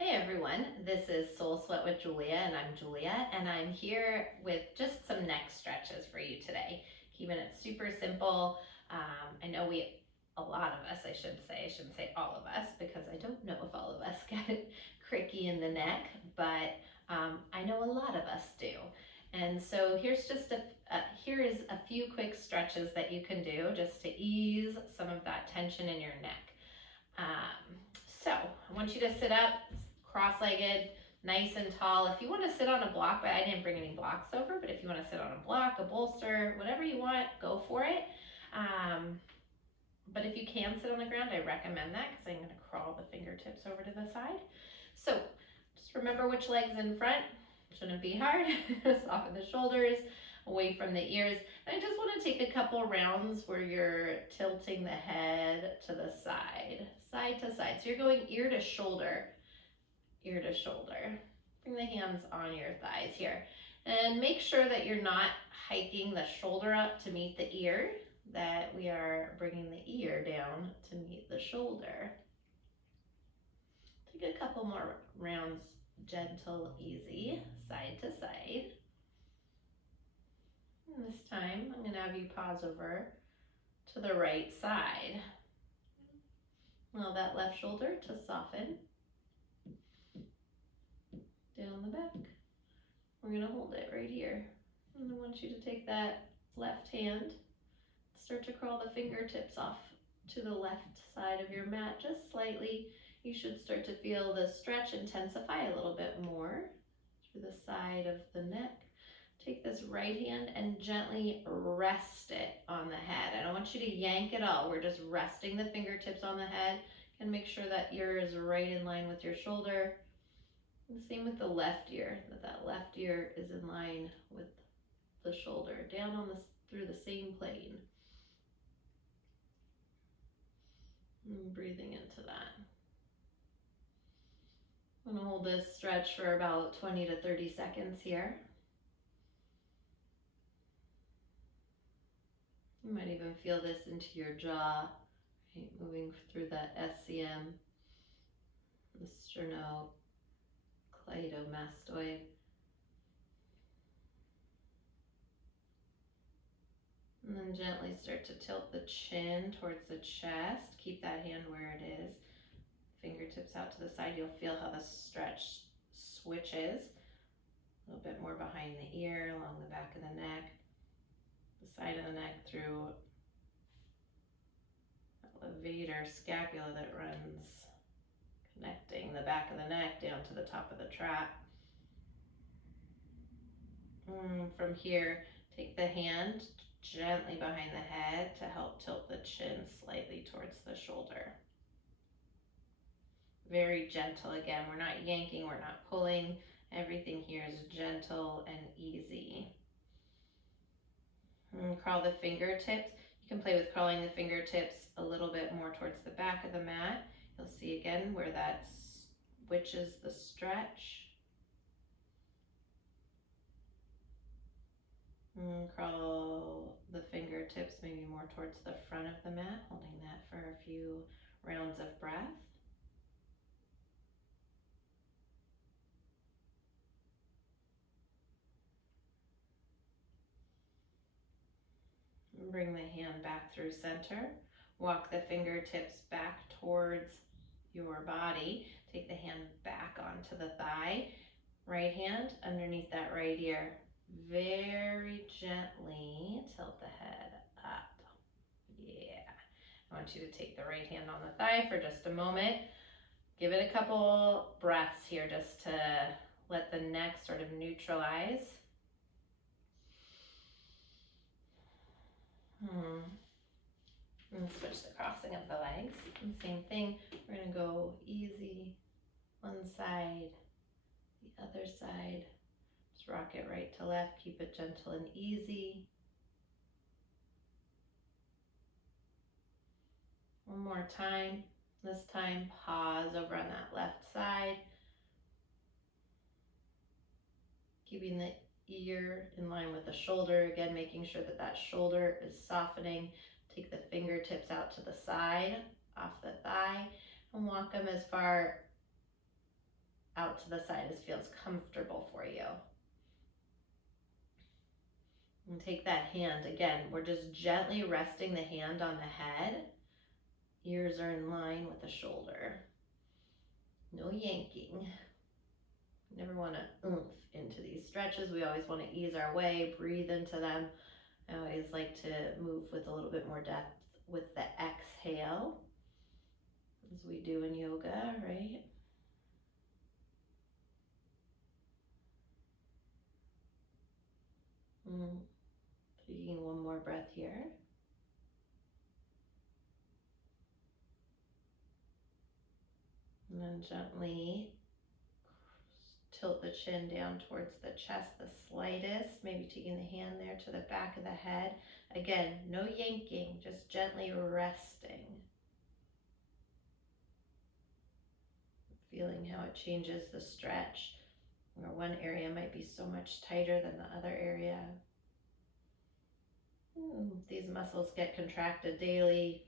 Hey everyone, this is Soul Sweat with Julia, and I'm Julia, and I'm here with just some neck stretches for you today. Keeping it super simple. I know a lot of us, I shouldn't say all of us, because I don't know if all of us get cricky in the neck, but I know a lot of us do. And so here is a few quick stretches that you can do just to ease some of that tension in your neck. So I want you to sit up cross-legged, nice and tall. If you want to sit on a block, but I didn't bring any blocks over, but if you want to sit on a block, a bolster, whatever you want, go for it. But if you can sit on the ground, I recommend that because I'm going to crawl the fingertips over to the side. So just remember which leg's in front. Shouldn't be hard. Soften the shoulders, away from the ears. And I just want to take a couple rounds where you're tilting the head to the side, side to side. So you're going ear to shoulder, ear to shoulder. Bring the hands on your thighs here. And make sure that you're not hiking the shoulder up to meet the ear, that we are bringing the ear down to meet the shoulder. Take a couple more rounds, gentle, easy, side to side. And this time, I'm going to have you pause over to the right side. Allow that left shoulder to soften. Down the back. We're going to hold it right here. And I want you to take that left hand, start to crawl the fingertips off to the left side of your mat just slightly. You should start to feel the stretch intensify a little bit more through the side of the neck. Take this right hand and gently rest it on the head. I don't want you to yank at all. We're just resting the fingertips on the head and make sure that ear is right in line with your shoulder. And same with the left ear, that left ear is in line with the shoulder, down on through the same plane. And breathing into that. I'm going to hold this stretch for about 20 to 30 seconds here. You might even feel this into your jaw, right? Moving through that SCM, the sternocleidomastoid. And then gently start to tilt the chin towards the chest. Keep that hand where it is. Fingertips out to the side. You'll feel how the stretch switches. A little bit more behind the ear, along the back of the neck, the side of the neck through levator scapula that runs, connecting the back of the neck down to the top of the trap. From here, take the hand gently behind the head to help tilt the chin slightly towards the shoulder. Very gentle again. We're not yanking, we're not pulling. Everything here is gentle and easy. Crawl the fingertips. You can play with crawling the fingertips a little bit more towards the back of the mat. You'll see again where that switches the stretch. Crawl the fingertips maybe more towards the front of the mat, holding that for a few rounds of breath. Bring the hand back through center. Walk the fingertips back towards your body. Take the hand back onto the thigh. Right hand underneath that right ear. Very gently tilt the head up. Yeah. I want you to take the right hand on the thigh for just a moment. Give it a couple breaths here just to let the neck sort of neutralize. And switch the crossing of the legs. And same thing, we're going to go easy one side, the other side. Just rock it right to left, keep it gentle and easy. One more time. This time, pause over on that left side. Keeping the ear in line with the shoulder. Again, making sure that that shoulder is softening. Take the fingertips out to the side, off the thigh, and walk them as far out to the side as feels comfortable for you. And take that hand, again, we're just gently resting the hand on the head. Ears are in line with the shoulder. No yanking. Never want to oomph into these stretches. We always want to ease our way, breathe into them. I always like to move with a little bit more depth with the exhale, as we do in yoga, right? Taking one more breath here. And then gently tilt the chin down towards the chest the slightest, maybe taking the hand there to the back of the head. Again, no yanking, just gently resting. Feeling how it changes the stretch, where one area might be so much tighter than the other area. These muscles get contracted daily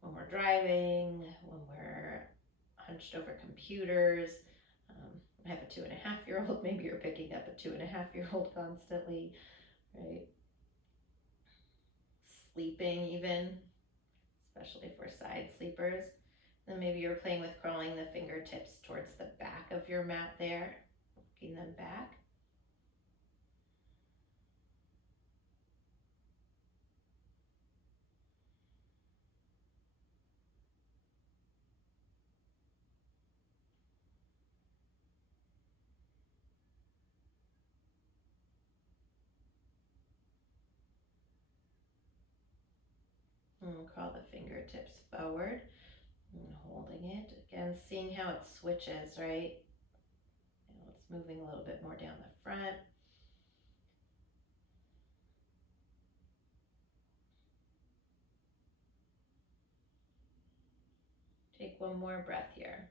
when we're driving, when we're hunched over computers. I have a 2.5-year-old. Maybe you're picking up a 2.5-year-old constantly, right? Sleeping even, especially for side sleepers. Then maybe you're playing with crawling the fingertips towards the back of your mat there, walking them back. And crawl the fingertips forward and holding it. Again, seeing how it switches, right? Now it's moving a little bit more down the front. Take one more breath here.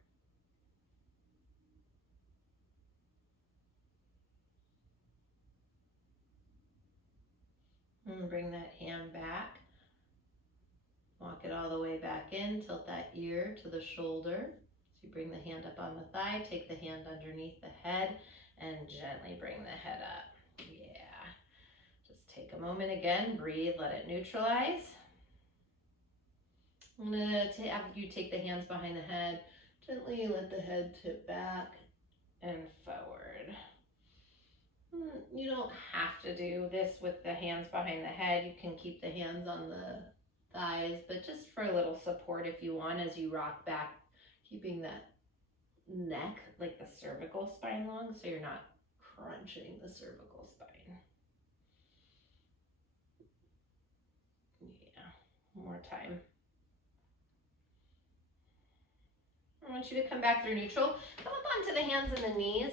And bring that hand back. Walk it all the way back in, tilt that ear to the shoulder. So you bring the hand up on the thigh, take the hand underneath the head, and gently bring the head up. Yeah. Just take a moment again, breathe, let it neutralize. I'm gonna have you take the hands behind the head, gently let the head tip back and forward. You don't have to do this with the hands behind the head. You can keep the hands on the thighs, but just for a little support if you want as you rock back, keeping that neck, like the cervical spine long, so you're not crunching the cervical spine. Yeah, one more time. I want you to come back through neutral. Come up onto the hands and the knees.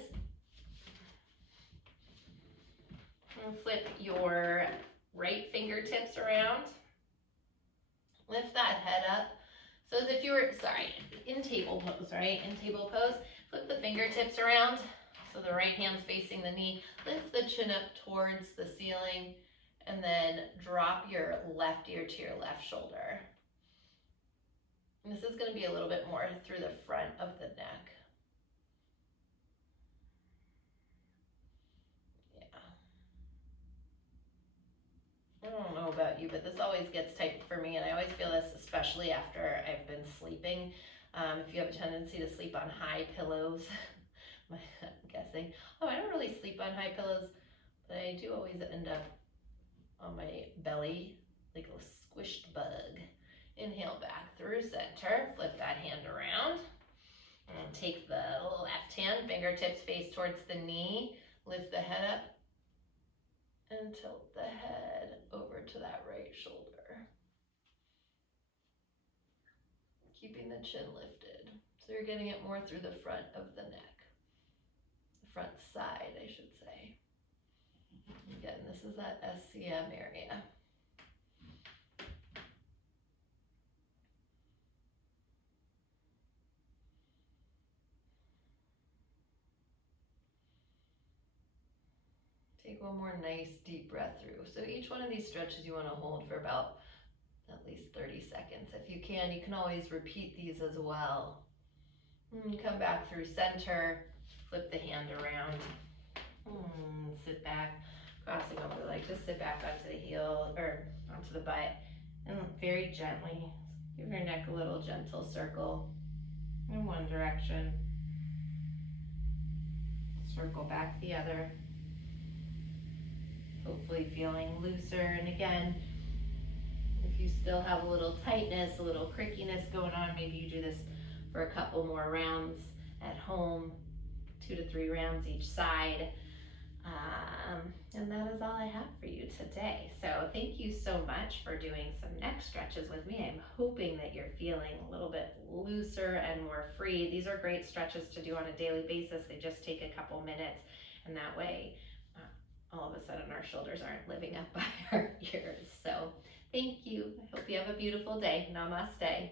And flip your right fingertips around. Lift that head up. So as if you were, in table pose, right? In table pose, flip the fingertips around. So the right hand's facing the knee. Lift the chin up towards the ceiling. And then drop your left ear to your left shoulder. And this is going to be a little bit more through the front of the neck. I don't know about you, but this always gets tight for me, and I always feel this especially after I've been sleeping. If you have a tendency to sleep on high pillows, I'm guessing. Oh, I don't really sleep on high pillows, but I do always end up on my belly like a squished bug. Inhale back through center, flip that hand around, and take the left hand, fingertips face towards the knee, lift the head up, and tilt the head over to that right shoulder. Keeping the chin lifted. So you're getting it more through the front of the neck. The front side, I should say. Again, this is that SCM area. Take one more nice deep breath through. So each one of these stretches you want to hold for about at least 30 seconds. If you can always repeat these as well. And come back through center. Flip the hand around. Sit back, crossing over the leg. Just sit back onto the heel or onto the butt, and very gently give your neck a little gentle circle in one direction. Circle back the other. Hopefully feeling looser. And again, if you still have a little tightness, a little crickiness going on, maybe you do this for a couple more rounds at home, 2 to 3 rounds each side. And that is all I have for you today. So thank you so much for doing some neck stretches with me. I'm hoping that you're feeling a little bit looser and more free. These are great stretches to do on a daily basis. They just take a couple minutes, and that way all of a sudden our shoulders aren't living up by our ears. So thank you. I hope you have a beautiful day. Namaste.